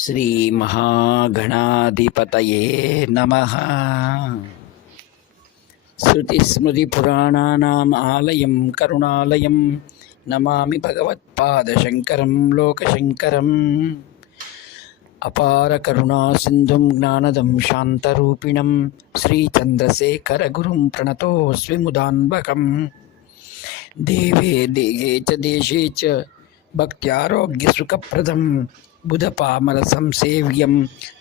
ಶ್ರೀ ಮಹಾಗಣಾಧಿಪತಯೇ ನಮಃ. ಶ್ರುತಿಸ್ಮೃತಿಪುರಾಣಾನಾಂ ಆಲಯಂ ಕರುಣಾಲಯಂ ನಮಾಮಿ ಭಗವತ್ಪಾದಶಂಕರಂ ಲೋಕಶಂಕರಂ. ಅಪಾರ ಕರುಣಾಸಿಂಧುಂ ಜ್ಞಾನದಂ ಶಾಂತರೂಪಿಣಂ ಶ್ರೀಚಂದ್ರಶೇಖರಗುರುಂ ಪ್ರಣತೋಸ್ಮಿ ಮುದಾನ್ವಕಂ. ದೇವೇ ದೇಹೇ ಚ ದೇಶೇ ಚ ಭಕ್ತ್ಯಾರೋಗ್ಯಸುಖಪ್ರದಂ ಬುಧಪಾಮರ ಸಂಸೇವ್ಯಂ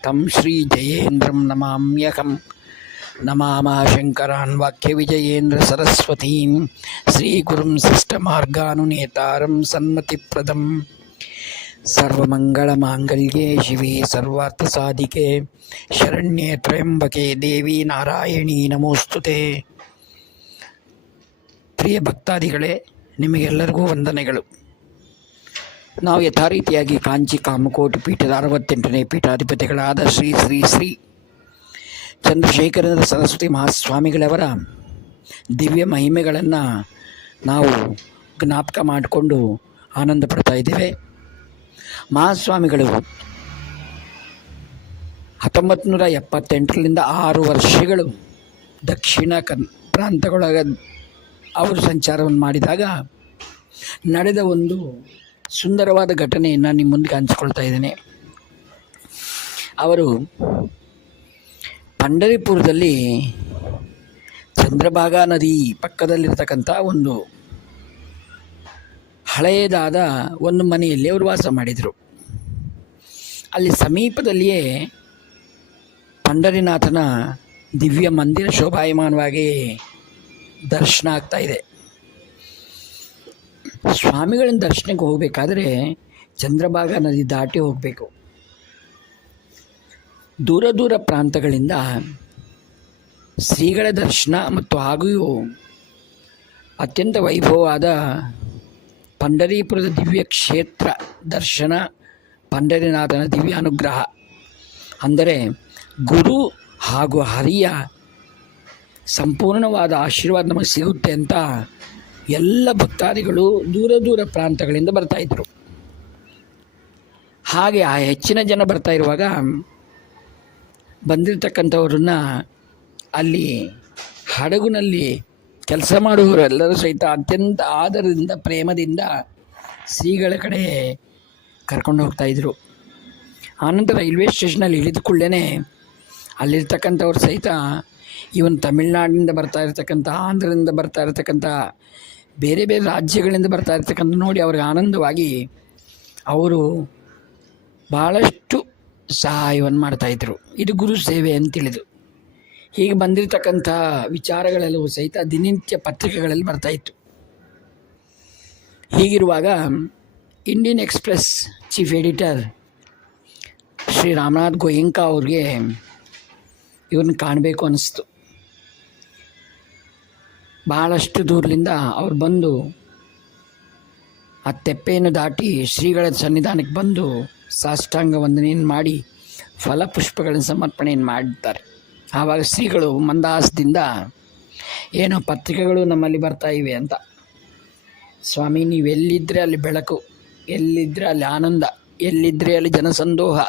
ತಂ ಶ್ರೀ ಜಯೇಂದ್ರಂ ನಮಾಮ್ಯಹಂ. ನಮಾಮಃ ಶಂಕರಾನ್ ವಾಕ್ಯವಿಜಯೇಂದ್ರ ಸರಸ್ವತೀಂ ಶ್ರೀಗುರುಂ ಶಿಷ್ಟಮಾರ್ಗಾನುನೇತಾರಂ ಸನ್ಮತಿಪ್ರದಂ. ಸರ್ವಮಂಗಳಮಾಂಗಲ್ಯೇ ಶಿವೆ ಸರ್ವಾರ್ಥಸಾಧಿಕೆ ಶರಣ್ಯೇ ತ್ರ್ಯಂಬಕೆ ದೇವಿ ನಾರಾಯಣಿ ನಮೋಸ್ತುತೆ. ಪ್ರಿಯ ಭಕ್ತಾದಿಗಳೇ, ನಿಮಗೆಲ್ಲರಿಗೂ ವಂದನೆಗಳು. ನಾವು ಯಥಾರೀತಿಯಾಗಿ ಕಾಂಚಿ ಕಾಮಕೋಟಿ ಪೀಠದ 68ನೇ ಪೀಠಾಧಿಪತಿಗಳಾದ ಶ್ರೀ ಶ್ರೀ ಶ್ರೀ ಚಂದ್ರಶೇಖರೇಂದ್ರ ಸರಸ್ವತಿ ಮಹಾಸ್ವಾಮಿಗಳವರ ದಿವ್ಯ ಮಹಿಮೆಗಳನ್ನು ನಾವು ಜ್ಞಾಪಕ ಮಾಡಿಕೊಂಡು ಆನಂದ ಪಡ್ತಾ ಇದ್ದೇವೆ. ಮಹಾಸ್ವಾಮಿಗಳು 1978ರಿಂದ 6 ವರ್ಷಗಳು ದಕ್ಷಿಣ ಪ್ರಾಂತಗಳೊಳಗ ಅವರು ಸಂಚಾರವನ್ನು ಮಾಡಿದಾಗ ನಡೆದ ಒಂದು ಸುಂದರವಾದ ಘಟನೆಯನ್ನು ನಿಮ್ಮ ಮುಂದೆ ಹಂಚಿಕೊಳ್ತಾ ಇದ್ದೇನೆ. ಅವರು ಪಂಢರಿಪುರದಲ್ಲಿ ಚಂದ್ರಭಾಗಾ ನದಿ ಪಕ್ಕದಲ್ಲಿರ್ತಕ್ಕಂಥ ಒಂದು ಹಳೆಯದಾದ ಒಂದು ಮನೆಯಲ್ಲಿ ಅವರು ವಾಸ ಮಾಡಿದರು. ಅಲ್ಲಿ ಸಮೀಪದಲ್ಲಿಯೇ ಪಂಢರಿನಾಥನ ದಿವ್ಯ ಮಂದಿರ ಶೋಭಾಯಮಾನವಾಗಿ ದರ್ಶನ ಆಗ್ತಾ ಇದೆ. ಸ್ವಾಮಿಗಳಿಂದ ದರ್ಶನಕ್ಕೆ ಹೋಗಬೇಕಾದ್ರೆ ಚಂದ್ರಭಾಗಾ ನದಿ ದಾಟಿ ಹೋಗಬೇಕು. ದೂರ ದೂರ ಪ್ರಾಂತಗಳಿಂದ ಶ್ರೀಗಳ ದರ್ಶನ ಮತ್ತು ಹಾಗೂ ಅತ್ಯಂತ ವೈಭವವಾದ ಪಂಢರೀಪುರದ ದಿವ್ಯ ಕ್ಷೇತ್ರ ದರ್ಶನ, ಪಂಢರಿನಾಥನ ದಿವ್ಯ ಅನುಗ್ರಹ ಅಂದರೆ ಗುರು ಹಾಗೂ ಹರಿಯ ಸಂಪೂರ್ಣವಾದ ಆಶೀರ್ವಾದ ನಮಗೆ ಸಿಗುತ್ತೆ ಅಂತ ಎಲ್ಲ ಭಕ್ತಾದಿಗಳು ದೂರ ದೂರ ಪ್ರಾಂತಗಳಿಂದ ಬರ್ತಾಯಿದ್ರು. ಹಾಗೆ ಆ ಹೆಚ್ಚಿನ ಜನ ಬರ್ತಾ ಇರುವಾಗ ಬಂದಿರತಕ್ಕಂಥವ್ರನ್ನ ಅಲ್ಲಿ ಹಡಗುನಲ್ಲಿ ಕೆಲಸ ಮಾಡುವವರೆಲ್ಲರೂ ಸಹಿತ ಅತ್ಯಂತ ಆದರದಿಂದ ಪ್ರೇಮದಿಂದ ಶ್ರೀಗಳ ಕಡೆ ಕರ್ಕೊಂಡು ಹೋಗ್ತಾಯಿದ್ರು. ಆನಂತರ ರೈಲ್ವೆ ಸ್ಟೇಷನಲ್ಲಿ ಇಳಿದ ಕೂಡಲೇ ಅಲ್ಲಿರ್ತಕ್ಕಂಥವ್ರು ಸಹಿತ ಇವನ್ ತಮಿಳ್ನಾಡಿನಿಂದ ಬರ್ತಾ ಇರ್ತಕ್ಕಂಥ, ಆಂಧ್ರದಿಂದ ಬರ್ತಾ ಇರತಕ್ಕಂಥ, ಬೇರೆ ಬೇರೆ ರಾಜ್ಯಗಳಿಂದ ಬರ್ತಾ ಇರ್ತಕ್ಕಂಥ ನೋಡಿ ಅವ್ರಿಗೆ ಆನಂದವಾಗಿ ಅವರು ಭಾಳಷ್ಟು ಸಹಾಯವನ್ನು ಮಾಡ್ತಾಯಿದ್ರು. ಇದು ಗುರು ಸೇವೆ ಅಂತೇಳಿದು. ಹೀಗೆ ಬಂದಿರತಕ್ಕಂಥ ವಿಚಾರಗಳೆಲ್ಲವೂ ಸಹಿತ ದಿನನಿತ್ಯ ಪತ್ರಿಕೆಗಳಲ್ಲಿ ಬರ್ತಾಯಿತ್ತು. ಹೀಗಿರುವಾಗ Indian express chief editor Shri Ramnath Goenka ಅವ್ರಿಗೆ ಇವ್ರನ್ನ ಕಾಣಬೇಕು ಅನ್ನಿಸ್ತು. ಭಾಳಷ್ಟು ದೂರದಿಂದ ಅವ್ರು ಬಂದು ಆ ತೆಪ್ಪೆಯನ್ನು ದಾಟಿ ಶ್ರೀಗಳ ಸನ್ನಿಧಾನಕ್ಕೆ ಬಂದು ಸಾಷ್ಟಾಂಗ ವಂದನೆಯನ್ನು ಮಾಡಿ ಫಲಪುಷ್ಪಗಳನ್ನು ಸಮರ್ಪಣೆಯನ್ನು ಮಾಡಿದ್ದಾರೆ. ಆವಾಗ ಶ್ರೀಗಳು ಮಂದಹಾಸದಿಂದ ಏನೋ ಪತ್ರಿಕೆಗಳು ನಮ್ಮಲ್ಲಿ ಬರ್ತಾ ಇವೆ ಅಂತ, ಸ್ವಾಮಿ ನೀವೆಲ್ಲಿದ್ದರೆ ಅಲ್ಲಿ ಬೆಳಕು, ಎಲ್ಲಿದ್ದರೆ ಅಲ್ಲಿ ಆನಂದ, ಎಲ್ಲಿದ್ದರೆ ಅಲ್ಲಿ ಜನಸಂದೋಹ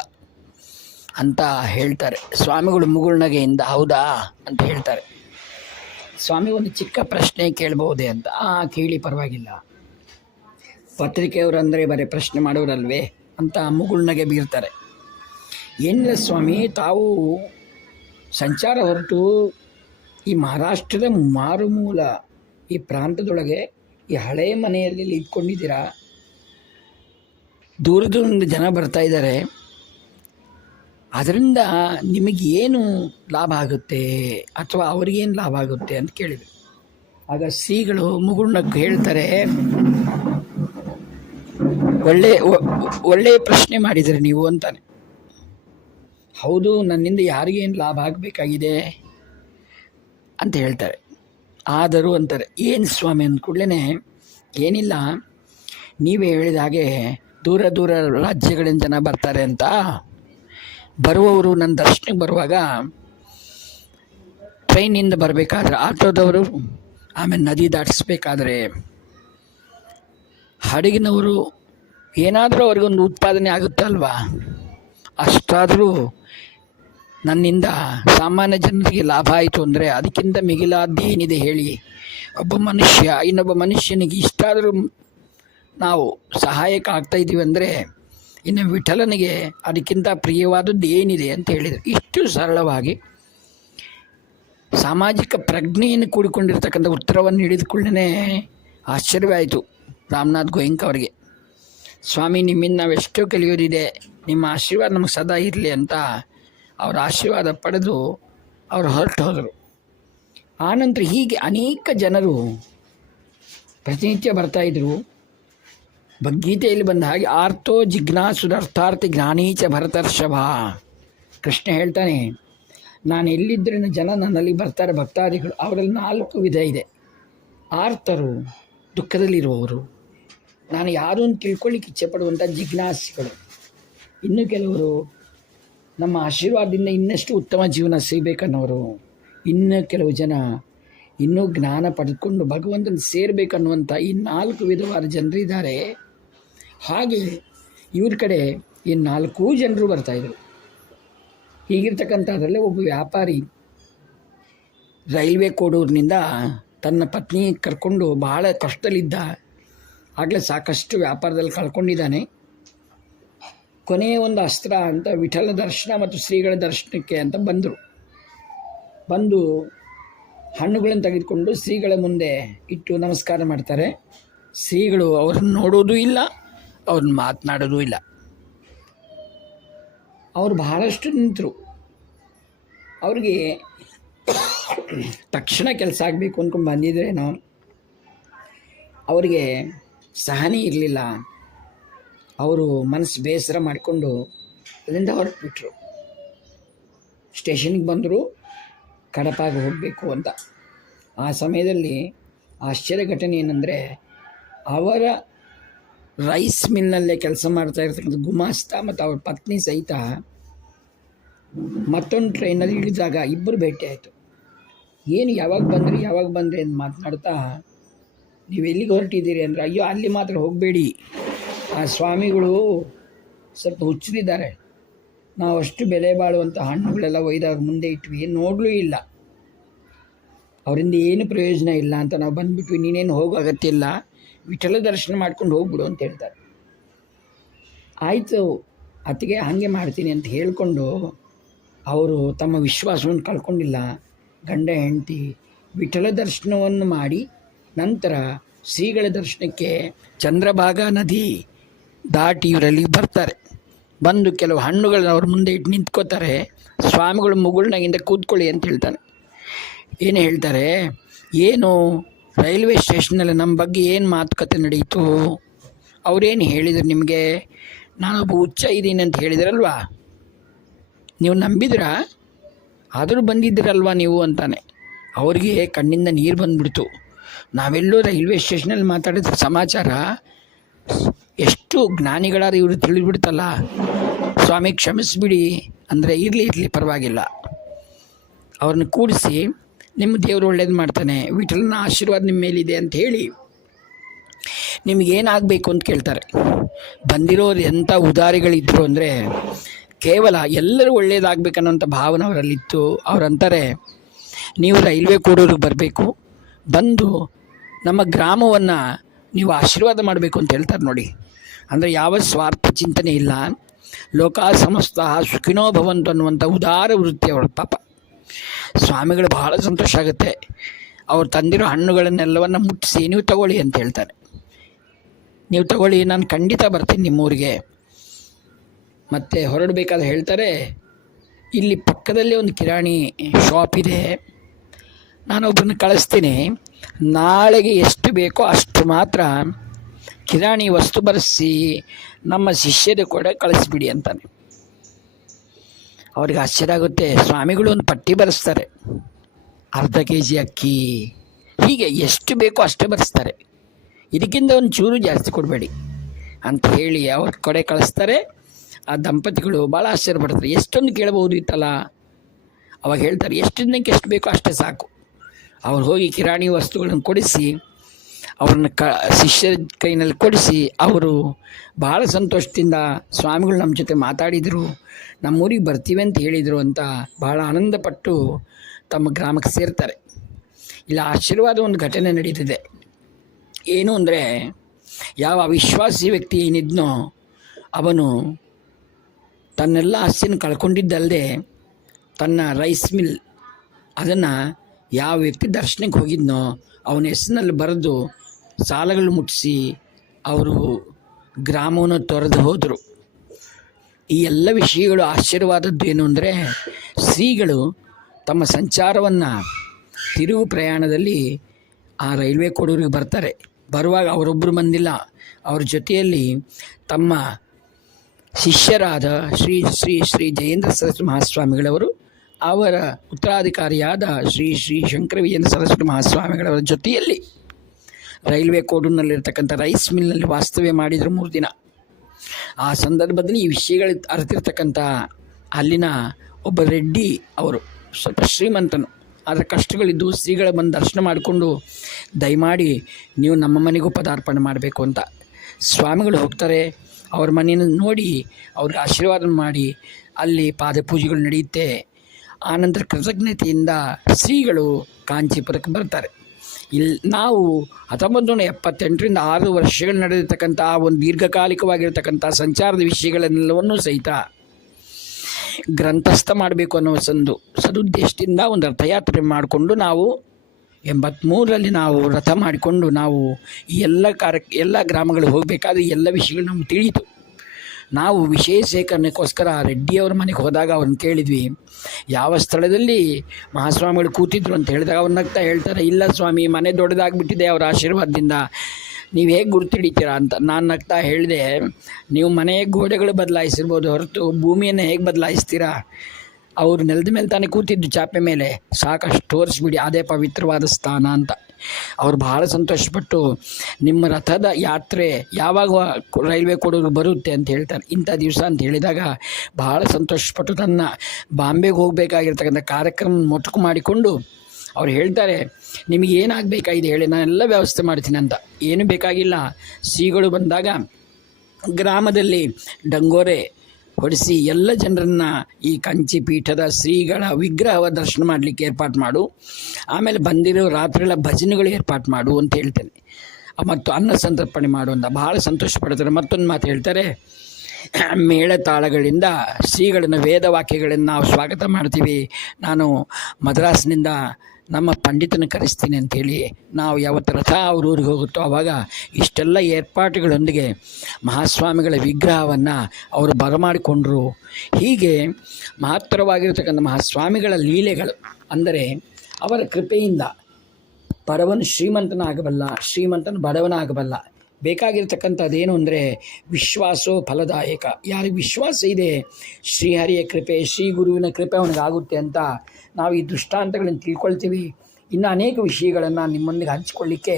ಅಂತ ಹೇಳ್ತಾರೆ. ಸ್ವಾಮಿಗಳು ಮುಗುಳ್ನಗೆಯಿಂದ ಹೌದಾ ಅಂತ ಹೇಳ್ತಾರೆ. ಸ್ವಾಮಿ ಒಂದು ಚಿಕ್ಕ ಪ್ರಶ್ನೆ ಕೇಳ್ಬಹುದೇ ಅಂತ. ಕೇಳಿ, ಪರವಾಗಿಲ್ಲ, ಪತ್ರಿಕೆಯವರು ಅಂದರೆ ಬರೀ ಪ್ರಶ್ನೆ ಮಾಡೋರಲ್ವೇ ಅಂತ ಮುಗುಳ್ನಗೆ ಬೀರ್ತಾರೆ. ಏನಿಲ್ಲ ಸ್ವಾಮಿ, ತಾವು ಸಂಚಾರ ಹೊರಟು ಈ ಮಹಾರಾಷ್ಟ್ರದ ಮಾರುಮೂಲ ಈ ಪ್ರಾಂತದೊಳಗೆ ಈ ಹಳೆಯ ಮನೆಯಲ್ಲಿ ಇದ್ಕೊಂಡಿದ್ದೀರಾ. ದೂರ ದೂರದಿಂದ ಜನ ಬರ್ತಾ ಇದ್ದಾರೆ, ಅದರಿಂದ ನಿಮಗೇನು ಲಾಭ ಆಗುತ್ತೆ ಅಥವಾ ಅವ್ರಿಗೇನು ಲಾಭ ಆಗುತ್ತೆ ಅಂತ ಕೇಳಿದರು. ಆಗ ಶ್ರೀಗಳು ಮುಗುಳ್ನಕ್ಕೆ ಹೇಳ್ತಾರೆ, ಒಳ್ಳೆಯ ಪ್ರಶ್ನೆ ಮಾಡಿದರೆ ನೀವು ಅಂತಾನೆ. ಹೌದು, ನನ್ನಿಂದ ಯಾರಿಗೇನು ಲಾಭ ಆಗಬೇಕಾಗಿದೆ ಅಂತ ಹೇಳ್ತಾರೆ. ಆದರೂ ಅಂತಾರೆ. ಏನು ಸ್ವಾಮಿ ಅಂದ ಕೂಡಲೇ, ಏನಿಲ್ಲ, ನೀವೇ ಹೇಳಿದ ಹಾಗೆ ದೂರ ದೂರ ರಾಜ್ಯಗಳಿಂದ ಜನ ಬರ್ತಾರೆ ಅಂತ. ಬರುವವರು ನನ್ನ ದರ್ಶನಕ್ಕೆ ಬರುವಾಗ ಟ್ರೈನಿಂದ ಬರಬೇಕಾದ್ರೆ ಆಟೋದವರು, ಆಮೇಲೆ ನದಿ ದಾಟಿಸ್ಬೇಕಾದ್ರೆ ಹಡಗಿನವರು, ಏನಾದರೂ ಅವ್ರಿಗೊಂದು ಉತ್ಪಾದನೆ ಆಗುತ್ತೆ ಅಲ್ವಾ, ಅಷ್ಟಾದರೂ ನನ್ನಿಂದ ಸಾಮಾನ್ಯ ಜನರಿಗೆ ಲಾಭ ಆಯಿತು ಅಂದರೆ ಅದಕ್ಕಿಂತ ಮಿಗಿಲಾದ್ದೇನಿದೆ ಹೇಳಿ. ಒಬ್ಬ ಮನುಷ್ಯ ಇನ್ನೊಬ್ಬ ಮನುಷ್ಯನಿಗೆ ಇಷ್ಟಾದರೂ ನಾವು ಸಹಾಯಕ ಆಗ್ತಾಯಿದ್ದೀವಿ ಅಂದರೆ ಇನ್ನು ವಿಠಲನಿಗೆ ಅದಕ್ಕಿಂತ ಪ್ರಿಯವಾದದ್ದು ಏನಿದೆ ಅಂತ ಹೇಳಿದರು. ಇಷ್ಟು ಸರಳವಾಗಿ ಸಾಮಾಜಿಕ ಪ್ರಜ್ಞೆಯನ್ನು ಕೂಡಿಕೊಂಡಿರ್ತಕ್ಕಂಥ ಉತ್ತರವನ್ನು ಹಿಡಿದುಕೊಳ್ಳೇ ಆಶ್ಚರ್ಯವಾಯಿತು ರಾಮನಾಥ್ ಗೋಯಂಕ ಅವರಿಗೆ. ಸ್ವಾಮಿ, ನಿಮ್ಮಿಂದ ನಾವೆಷ್ಟೋ ಕಲಿಯೋದಿದೆ, ನಿಮ್ಮ ಆಶೀರ್ವಾದ ನಮಗೆ ಸದಾ ಇರಲಿ ಅಂತ ಅವರ ಆಶೀರ್ವಾದ ಪಡೆದು ಅವರು ಹೊರಟು ಹೋದರು. ಆನಂತರ ಹೀಗೆ ಅನೇಕ ಜನರು ಪ್ರತಿನಿತ್ಯ ಬರ್ತಾಯಿದ್ರು. ಭಗವದ್ಗೀತೆಯಲ್ಲಿ ಬಂದ ಹಾಗೆ ಆರ್ತೋ ಜಿಜ್ಞಾಸುರರ್ಥಾರ್ಥಿ ಜ್ಞಾನೀಚ ಭರತರ್ಷಭ. ಕೃಷ್ಣ ಹೇಳ್ತಾನೆ, ನಾನು ಎಲ್ಲಿದ್ದರೆ ಜನ ನನ್ನಲ್ಲಿ ಬರ್ತಾರೆ, ಭಕ್ತಾದಿಗಳು. ಅವರಲ್ಲಿ 4 ವಿಧ ಇದೆ. ಆರ್ತರು, ದುಃಖದಲ್ಲಿರುವವರು, ನಾನು ಯಾರು ಅಂತ ತಿಳ್ಕೊಳ್ಳಿಕ್ಕೆ ಇಚ್ಛೆಪಡುವಂಥ ಜಿಜ್ಞಾಸಿಗಳು. ಇನ್ನು ಕೆಲವರು ನಮ್ಮ ಆಶೀರ್ವಾದದಿಂದ ಇನ್ನಷ್ಟು ಉತ್ತಮ ಜೀವನ ಸಿಗಬೇಕನ್ನೋರು. ಇನ್ನು ಕೆಲವು ಜನ ಇನ್ನೂ ಜ್ಞಾನ ಪಡೆದುಕೊಂಡು ಭಗವಂತನ ಸೇರಬೇಕನ್ನುವಂಥ ಈ 4 ವಿಧವಾದ ಜನರಿದ್ದಾರೆ. ಹಾಗೆ ಇವ್ರ ಕಡೆ ಈ 4 ಜನರು ಬರ್ತಾಯಿದ್ರು. ಹೀಗಿರ್ತಕ್ಕಂಥದ್ರಲ್ಲೇ ಒಬ್ಬ ವ್ಯಾಪಾರಿ ರೈಲ್ವೆ ಕೋಡೂರಿನಿಂದ ತನ್ನ ಪತ್ನಿ ಕರ್ಕೊಂಡು ಭಾಳ ಕಷ್ಟದಲ್ಲಿದ್ದ. ಆಗಲೇ ಸಾಕಷ್ಟು ವ್ಯಾಪಾರದಲ್ಲಿ ಕಳ್ಕೊಂಡಿದ್ದಾನೆ. ಕೊನೆಯ ಒಂದು ಅಸ್ತ್ರ ಅಂತ ವಿಠಲ ದರ್ಶನ ಮತ್ತು ಶ್ರೀಗಳ ದರ್ಶನಕ್ಕೆ ಅಂತ ಬಂದು ಹಣ್ಣುಗಳನ್ನು ತೆಗೆದುಕೊಂಡು ಶ್ರೀಗಳ ಮುಂದೆ ಇಟ್ಟು ನಮಸ್ಕಾರ ಮಾಡ್ತಾರೆ. ಶ್ರೀಗಳು ಅವ್ರನ್ನ ನೋಡೋದೂ ಇಲ್ಲ, ಅವ್ರನ್ನ ಮಾತನಾಡೋದೂ ಇಲ್ಲ. ಅವರು ಬಹಳಷ್ಟು ನಿಂತರು. ಅವ್ರಿಗೆ ತಕ್ಷಣ ಕೆಲಸ ಆಗಬೇಕು ಅಂದ್ಕೊಂಡು ಬಂದಿದ್ರೇನೋ ಅವರಿಗೆ ಸಹನೆ ಇರಲಿಲ್ಲ. ಅವರು ಮನಸ್ಸು ಬೇಸರ ಮಾಡಿಕೊಂಡು ಅಲ್ಲಿಂದ ಹೊರಟುಬಿಟ್ರು. ಸ್ಟೇಷನ್ಗೆ ಬಂದರು, ಕಡಪಾಗಿ ಹೋಗಬೇಕು ಅಂತ. ಆ ಸಮಯದಲ್ಲಿ ಆಶ್ಚರ್ಯ ಘಟನೆ ಏನಂದರೆ, ಅವರ ರೈಸ್ ಮಿಲ್ನಲ್ಲೇ ಕೆಲಸ ಮಾಡ್ತಾ ಇರ್ತಕ್ಕಂಥ ಗುಮಾಸ್ತ ಮತ್ತು ಅವ್ರ ಪತ್ನಿ ಸಹಿತ ಮತ್ತೊಂದು ಟ್ರೈನಲ್ಲಿ ಇಳಿದಾಗ ಇಬ್ಬರು ಭೇಟಿ ಆಯಿತು. ಏನು ಯಾವಾಗ ಬಂದ್ರಿ ಅಂತ ಮಾತನಾಡ್ತಾ, ನೀವು ಎಲ್ಲಿಗೆ ಹೊರಟಿದ್ದೀರಿ ಅಂದರೆ, ಅಯ್ಯೋ ಅಲ್ಲಿ ಮಾತ್ರ ಹೋಗಬೇಡಿ, ಆ ಸ್ವಾಮಿಗಳು ಸ್ವಲ್ಪ ಹುಚ್ಚರಿದ್ದಾರೆ, ನಾವು ಅಷ್ಟು ಬೆಲೆ ಬಾಳುವಂಥ ಹಣ್ಣುಗಳೆಲ್ಲ ಒಯ್ದಾಗ ಮುಂದೆ ಇಟ್ವಿ, ನೋಡಲೂ ಇಲ್ಲ, ಅವರಿಂದ ಏನು ಪ್ರಯೋಜನ ಇಲ್ಲ ಅಂತ ನಾವು ಬಂದುಬಿಟ್ವಿ, ನೀನೇನು ಹೋಗೋ ಅಗತ್ಯ ಇಲ್ಲ, ವಿಠಲ ದರ್ಶನ ಮಾಡ್ಕೊಂಡು ಹೋಗ್ಬಿಡು ಅಂತ ಹೇಳ್ತಾರೆ. ಆಯಿತು ಅತ್ತಿಗೆ, ಹಾಗೆ ಮಾಡ್ತೀನಿ ಅಂತ ಹೇಳಿಕೊಂಡು ಅವರು ತಮ್ಮ ವಿಶ್ವಾಸವನ್ನು ಕಳ್ಕೊಂಡಿಲ್ಲ. ಗಂಡ ಹೆಂಡತಿ ವಿಠಲ ದರ್ಶನವನ್ನು ಮಾಡಿ ನಂತರ ಶ್ರೀಗಳ ದರ್ಶನಕ್ಕೆ ಚಂದ್ರಭಾಗಾ ನದಿ ದಾಟಿ ಇವರಲ್ಲಿ ಬರ್ತಾರೆ. ಬಂದು ಕೆಲವು ಹಣ್ಣುಗಳನ್ನ ಅವ್ರ ಮುಂದೆ ಇಟ್ಟು ನಿಂತ್ಕೋತಾರೆ. ಸ್ವಾಮಿಗಳು ಮುಗುಳ್ನಾಗಿಂದ ಕೂತ್ಕೊಳ್ಳಿ ಅಂತ ಹೇಳ್ತಾನೆ. ಏನು ಹೇಳ್ತಾರೆ, ಏನು ರೈಲ್ವೆ ಸ್ಟೇಷನಲ್ಲಿ ನಮ್ಮ ಬಗ್ಗೆ ಏನು ಮಾತುಕತೆ ನಡೀತು, ಅವರೇನು ಹೇಳಿದ್ರು ನಿಮಗೆ, ನಾನೊಬ್ಬ ಹುಚ್ಚ ಇದ್ದೀನಿ ಅಂತ ಹೇಳಿದ್ರಲ್ವಾ, ನೀವು ನಂಬಿದ್ರಾ, ಆದರೂ ಬಂದಿದ್ದೀರಲ್ವ ನೀವು ಅಂತಾನೆ. ಅವ್ರಿಗೆ ಕಣ್ಣಿಂದ ನೀರು ಬಂದುಬಿಡ್ತು. ನಾವೆಲ್ಲೋ ರೈಲ್ವೆ ಸ್ಟೇಷನಲ್ಲಿ ಮಾತಾಡಿದ ಸಮಾಚಾರ ಎಷ್ಟು ಜ್ಞಾನಿಗಳಾದ ಇವರು ತಿಳಿದ್ಬಿಡ್ತಲ್ಲ, ಸ್ವಾಮಿ ಕ್ಷಮಿಸ್ಬಿಡಿ ಅಂದರೆ, ಇರಲಿ ಪರವಾಗಿಲ್ಲ, ಅವ್ರನ್ನ ಕೂಡಿಸಿ ನಿಮ್ಮ ದೇವರು ಒಳ್ಳೇದು ಮಾಡ್ತಾನೆ, ವಿಠಲನ ಆಶೀರ್ವಾದ ನಿಮ್ಮ ಮೇಲಿದೆ ಅಂತ ಹೇಳಿ ನಿಮಗೇನಾಗಬೇಕು ಅಂತ ಕೇಳ್ತಾರೆ. ಬಂದಿರೋರು ಎಂಥ ಉದಾರಿಗಳಿದ್ರು ಅಂದರೆ, ಕೇವಲ ಎಲ್ಲರೂ ಒಳ್ಳೆಯದಾಗಬೇಕನ್ನೋಂಥ ಭಾವನೆ ಅವರಲ್ಲಿತ್ತು. ಅವರಂತಾರೆ, ನೀವು ರೈಲ್ವೆ ಕೋಡೂರಿಗೆ ಬರಬೇಕು, ಬಂದು ನಮ್ಮ ಗ್ರಾಮವನ್ನು ನೀವು ಆಶೀರ್ವಾದ ಮಾಡಬೇಕು ಅಂತ ಹೇಳ್ತಾರೆ ನೋಡಿ. ಅಂದರೆ ಯಾವ ಸ್ವಾರ್ಥ ಚಿಂತನೆ ಇಲ್ಲ, ಲೋಕ ಸಮಸ್ತ ಸುಖಿನೋ ಭವಂತು ಅನ್ನುವಂಥ ಉದಾರ ವೃತ್ತಿ ಅವರ. ಪಾಪ ಸ್ವಾಮಿಗಳು ಬಹಳ ಸಂತೋಷ ಆಗುತ್ತೆ. ಅವ್ರು ತಂದಿರೋ ಹಣ್ಣುಗಳನ್ನೆಲ್ಲವನ್ನು ಮುಟ್ಟಿಸಿ ನೀವು ತಗೊಳ್ಳಿ ಅಂತ ಹೇಳ್ತಾರೆ. ನೀವು ತಗೊಳ್ಳಿ, ನಾನು ಖಂಡಿತ ಬರ್ತೀನಿ ನಿಮ್ಮೂರಿಗೆ. ಮತ್ತು ಹೊರಡಬೇಕಾದ್ರೆ ಹೇಳ್ತಾರೆ, ಇಲ್ಲಿ ಪಕ್ಕದಲ್ಲೇ ಒಂದು ಕಿರಾಣಿ ಶಾಪ್ ಇದೆ, ನಾನೊಬ್ಬರನ್ನ ಕಳಿಸ್ತೀನಿ, ನಾಳೆಗೆ ಎಷ್ಟು ಬೇಕೋ ಅಷ್ಟು ಮಾತ್ರ ಕಿರಾಣಿ ವಸ್ತು ಬರೆಸಿ ನಮ್ಮ ಶಿಷ್ಯರು ಕೂಡ ಕಳಿಸ್ಬಿಡಿ ಅಂತಾನೆ. ಅವ್ರಿಗೆ ಆಶ್ಚರ್ಯ ಆಗುತ್ತೆ. ಸ್ವಾಮಿಗಳು ಒಂದು ಪಟ್ಟಿ ಬರೆಸ್ತಾರೆ, ಅರ್ಧ kg ಅಕ್ಕಿ, ಹೀಗೆ ಎಷ್ಟು ಬೇಕೋ ಅಷ್ಟೇ ಬರೆಸ್ತಾರೆ, ಇದಕ್ಕಿಂತ ಒಂದು ಚೂರು ಜಾಸ್ತಿ ಕೊಡಬೇಡಿ ಅಂತ ಹೇಳಿ ಅವ್ರ ಕಡೆ ಕಳಿಸ್ತಾರೆ. ಆ ದಂಪತಿಗಳು ಭಾಳ ಆಶ್ಚರ್ಯ ಪಡ್ತಾರೆ, ಎಷ್ಟೊಂದು ಕೇಳಬಹುದು ಇತ್ತಲ್ಲ. ಅವಾಗ ಹೇಳ್ತಾರೆ, ಎಷ್ಟು ದಿನಕ್ಕೆ ಎಷ್ಟು ಬೇಕೋ ಅಷ್ಟೇ ಸಾಕು. ಅವ್ರು ಹೋಗಿ ಕಿರಾಣಿ ವಸ್ತುಗಳನ್ನು ಕೊಡಿಸಿ ಅವ್ರನ್ನ ಶಿಷ್ಯರ ಕೈನಲ್ಲಿ ಕೊಡಿಸಿ ಅವರು ಭಾಳ ಸಂತೋಷದಿಂದ ಸ್ವಾಮಿಗಳು ನಮ್ಮ ಜೊತೆ ಮಾತಾಡಿದರು, ನಮ್ಮೂರಿಗೆ ಬರ್ತೀವಿ ಅಂತ ಹೇಳಿದರು ಅಂತ ಭಾಳ ಆನಂದಪಟ್ಟು ತಮ್ಮ ಗ್ರಾಮಕ್ಕೆ ಸೇರ್ತಾರೆ. ಇಲ್ಲ ಆಶೀರ್ವಾದ ಒಂದು ಘಟನೆ ನಡೀತಿದೆ. ಏನು ಅಂದರೆ, ಯಾವ ಅವಿಶ್ವಾಸಿ ವ್ಯಕ್ತಿ ಏನಿದ್ನೋ ಅವನು ತನ್ನೆಲ್ಲ ಆಸ್ತಿಯನ್ನು ಕಳ್ಕೊಂಡಿದ್ದಲ್ಲದೆ ತನ್ನ ರೈಸ್ ಮಿಲ್ ಅದನ್ನು ಯಾವ ವ್ಯಕ್ತಿ ದರ್ಶನಕ್ಕೆ ಹೋಗಿದ್ನೋ ಅವನ ಹೆಸರಿನಲ್ಲಿ ಬರೆದು ಸಾಲಗಳು ಮುಟ್ಟಿಸಿ ಅವರು ಗ್ರಾಮವನ್ನು ತೊರೆದು ಹೋದರು. ಈ ಎಲ್ಲ ವಿಷಯಗಳು ಆಶ್ಚರ್ಯವಾದದ್ದು ಏನು ಅಂದರೆ, ಶ್ರೀಗಳು ತಮ್ಮ ಸಂಚಾರವನ್ನು ತಿರುವು ಪ್ರಯಾಣದಲ್ಲಿ ಆ ರೈಲ್ವೆ ಕೊಡೂರಿಗೆ ಬರ್ತಾರೆ. ಬರುವಾಗ ಅವರೊಬ್ಬರು ಬಂದಿಲ್ಲ, ಅವ್ರ ಜೊತೆಯಲ್ಲಿ ತಮ್ಮ ಶಿಷ್ಯರಾದ ಶ್ರೀ ಶ್ರೀ ಶ್ರೀ ಜಯೇಂದ್ರ ಸರಸ್ವತಿ ಮಹಾಸ್ವಾಮಿಗಳವರು, ಅವರ ಉತ್ತರಾಧಿಕಾರಿಯಾದ ಶ್ರೀ ಶ್ರೀ ಶಂಕರ ವಿಜಯೇಂದ್ರ ಸರಸ್ವತಿ ಮಹಾಸ್ವಾಮಿಗಳವರ ಜೊತೆಯಲ್ಲಿ ರೈಲ್ವೆ ಕೋಡೂರಿನಲ್ಲಿರ್ತಕ್ಕಂಥ ರೈಸ್ ಮಿಲ್ನಲ್ಲಿ ವಾಸ್ತವ್ಯ ಮಾಡಿದರು 3 ದಿನ. ಆ ಸಂದರ್ಭದಲ್ಲಿ ಈ ವಿಷಯಗಳು ಅರಿತಿರ್ತಕ್ಕಂಥ ಅಲ್ಲಿನ ಒಬ್ಬ ರೆಡ್ಡಿ ಅವರು ಸ್ವಲ್ಪ ಶ್ರೀಮಂತನು, ಆದರೆ ಕಷ್ಟಗಳಿದ್ದು ಶ್ರೀಗಳ ಬಂದು ದರ್ಶನ ಮಾಡಿಕೊಂಡು ದಯಮಾಡಿ ನೀವು ನಮ್ಮ ಮನೆಗೂ ಪದಾರ್ಪಣೆ ಮಾಡಬೇಕು ಅಂತ ಸ್ವಾಮಿಗಳು ಹೋಗ್ತಾರೆ. ಅವ್ರ ಮನೆಯನ್ನು ನೋಡಿ ಅವ್ರಿಗೆ ಆಶೀರ್ವಾದ ಮಾಡಿ ಅಲ್ಲಿ ಪಾದಪೂಜೆಗಳು ನಡೆಯುತ್ತೆ. ಆನಂತರ ಕೃತಜ್ಞತೆಯಿಂದ ಶ್ರೀಗಳು ಕಾಂಚೀಪುರಕ್ಕೆ ಬರ್ತಾರೆ. ನಾವು 1978ರಿಂದ 6 ವರ್ಷಗಳು ನಡೆದಿರ್ತಕ್ಕಂಥ ಒಂದು ದೀರ್ಘಕಾಲಿಕವಾಗಿರ್ತಕ್ಕಂಥ ಸಂಚಾರದ ವಿಷಯಗಳನ್ನೆಲ್ಲವನ್ನೂ ಸಹಿತ ಗ್ರಂಥಸ್ಥ ಮಾಡಬೇಕು ಅನ್ನೋ ಸದುದ್ದೇಶದಿಂದ ಒಂದು ರಥಯಾತ್ರೆ ಮಾಡಿಕೊಂಡು ನಾವು 83ರಲ್ಲಿ ನಾವು ರಥ ಮಾಡಿಕೊಂಡು ನಾವು ಈ ಎಲ್ಲ ಗ್ರಾಮಗಳಿಗೆ ಹೋಗಬೇಕಾದ್ರೆ ಎಲ್ಲ ವಿಷಯಗಳು ನಮ್ಗೆ ತಿಳಿಯಿತು. ನಾವು ವಿಷಯ ಸೇಕರಣೆಗೋಸ್ಕರ ರೆಡ್ಡಿಯವ್ರ ಮನೆಗೆ ಹೋದಾಗ ಅವ್ರನ್ನ ಕೇಳಿದ್ವಿ, ಯಾವ ಸ್ಥಳದಲ್ಲಿ ಮಹಾಸ್ವಾಮಿಗಳು ಕೂತಿದ್ರು ಅಂತ ಹೇಳಿದಾಗ ಅವ್ರು ನಗ್ತಾ ಹೇಳ್ತಾರೆ, ಇಲ್ಲ ಸ್ವಾಮಿ, ಮನೆ ದೊಡ್ಡದಾಗ್ಬಿಟ್ಟಿದೆ ಅವರ ಆಶೀರ್ವಾದದಿಂದ, ನೀವು ಹೇಗೆ ಗುರುತಿಡಿತೀರಾ ಅಂತ. ನಾನು ನಗ್ತಾ ಹೇಳಿದೆ, ನೀವು ಮನೆಯ ಗೋಡೆಗಳು ಬದಲಾಯಿಸಿರ್ಬೋದು ಹೊರತು ಭೂಮಿಯನ್ನು ಹೇಗೆ ಬದಲಾಯಿಸ್ತೀರಾ? ಅವರು ನೆಲದ ಮೇಲೆ ತಾನೇ ಕೂತಿದ್ದು, ಚಾಪೆ ಮೇಲೆ, ಸಾಕಷ್ಟು ತೋರಿಸ್ಬಿಡಿ, ಅದೇ ಪವಿತ್ರವಾದ ಸ್ಥಾನ ಅಂತ. ಅವ್ರು ಭಾಳ ಸಂತೋಷಪಟ್ಟು, ನಿಮ್ಮ ರಥದ ಯಾತ್ರೆ ಯಾವಾಗ ರೈಲ್ವೆ ಕೊಡೋರು ಬರುತ್ತೆ ಅಂತ ಹೇಳ್ತಾರೆ, ಇಂಥ ದಿವಸ ಅಂತ ಹೇಳಿದಾಗ ಭಾಳ ಸಂತೋಷಪಟ್ಟು ತನ್ನ ಬಾಂಬೆಗೆ ಹೋಗಬೇಕಾಗಿರ್ತಕ್ಕಂಥ ಕಾರ್ಯಕ್ರಮ ಮೊಟಕು ಮಾಡಿಕೊಂಡು ಅವ್ರು ಹೇಳ್ತಾರೆ, ನಿಮಗೆ ಏನಾಗಬೇಕಾಗಿದೆ ಹೇಳಿ, ನಾನೆಲ್ಲ ವ್ಯವಸ್ಥೆ ಮಾಡ್ತೀನಿ ಅಂತ. ಏನೂ ಬೇಕಾಗಿಲ್ಲ, ಶ್ರೀಗಳು ಬಂದಾಗ ಗ್ರಾಮದಲ್ಲಿ ಡಂಗೋರೆ ಹೊಡಿಸಿ ಎಲ್ಲ ಜನರನ್ನು ಈ ಕಂಚಿ ಪೀಠದ ಶ್ರೀಗಳ ವಿಗ್ರಹವ ದರ್ಶನ ಮಾಡಲಿಕ್ಕೆ ಏರ್ಪಾటు ಮಾಡು, ಆಮೇಲೆ ಬಂದಿರೋ ರಾತ್ರಿಯೆಲ್ಲ ಭಜನೆಗಳು ಏರ್ಪಾటు ಮಾಡು ಅಂತ ಹೇಳ್ತೇನೆ, ಮತ್ತು ಅನ್ನ ಸಂತರ್ಪಣೆ ಮಾಡು ಅಂತ ಭಾಳ ಸಂತೋಷ ಪಡ್ತಾರೆ. ಮತ್ತೊಂದು ಮಾತು ಹೇಳ್ತಾರೆ, ಮೇಳತಾಳಗಳಿಂದ ಶ್ರೀಗಳನ್ನು ವೇದವಾಕ್ಯಗಳನ್ನು ನಾವು ಸ್ವಾಗತ ಮಾಡ್ತೀವಿ. ನಾನು ಮದ್ರಾಸ್ನಿಂದ ನಮ್ಮ ಪಂಡಿತನ ಕರೆಸ್ತೀನಿ ಅಂಥೇಳಿ ನಾವು ಯಾವತ್ತು ರಥ ಅವ್ರ ಊರಿಗೆ ಹೋಗುತ್ತೋ ಆವಾಗ ಇಷ್ಟೆಲ್ಲ ಏರ್ಪಾಟುಗಳೊಂದಿಗೆ ಮಹಾಸ್ವಾಮಿಗಳ ವಿಗ್ರಹವನ್ನು ಅವರು ಬರಮಾಡಿಕೊಂಡ್ರು. ಹೀಗೆ ಮಹತ್ತರವಾಗಿರ್ತಕ್ಕಂಥ ಮಹಾಸ್ವಾಮಿಗಳ ಲೀಲೆಗಳು ಅಂದರೆ ಅವರ ಕೃಪೆಯಿಂದ ಬಡವನು ಶ್ರೀಮಂತನಾಗಬಲ್ಲ, ಶ್ರೀಮಂತನು ಬಡವನಾಗಬಲ್ಲ. ಬೇಕಾಗಿರ್ತಕ್ಕಂಥದ್ದೇನು ಅಂದರೆ ವಿಶ್ವಾಸೋ ಫಲದಾಯಕ. ಯಾರಿಗೆ ವಿಶ್ವಾಸ ಇದೆ, ಶ್ರೀಹರಿಯ ಕೃಪೆ, ಶ್ರೀ ಗುರುವಿನ ಕೃಪೆ ಅವನಿಗಾಗುತ್ತೆ ಅಂತ ನಾವು ಈ ದೃಷ್ಟಾಂತಗಳನ್ನು ತಿಳ್ಕೊಳ್ತೀವಿ. ಇನ್ನು ಅನೇಕ ವಿಷಯಗಳನ್ನು ನಿಮ್ಮೊಂದಿಗೆ ಹಂಚಿಕೊಳ್ಳಿಕ್ಕೆ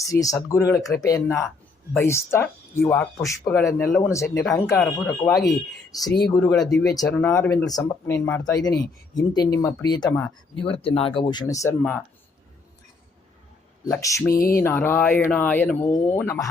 ಶ್ರೀ ಸದ್ಗುರುಗಳ ಕೃಪೆಯನ್ನು ಬಯಸ್ತಾ ಈ ವಾಕ್ಪುಷ್ಪಗಳನ್ನೆಲ್ಲವನ್ನು ನಿರಹಂಕಾರಪೂರ್ವಕವಾಗಿ ಶ್ರೀ ಗುರುಗಳ ದಿವ್ಯ ಚರಣಾರವಿಂದ ಸಮರ್ಪಣೆಯನ್ನು ಮಾಡ್ತಾಯಿದ್ದೀನಿ. ಇಂತೆ ನಿಮ್ಮ ಪ್ರಿಯತಮ ನಿವೃತ್ತಿ ನಾಗಭೂಷಣ ಶರ್ಮ. ಲಕ್ಷ್ಮೀನಾರಾಯಣಾಯ ನಮೋ ನಮಃ.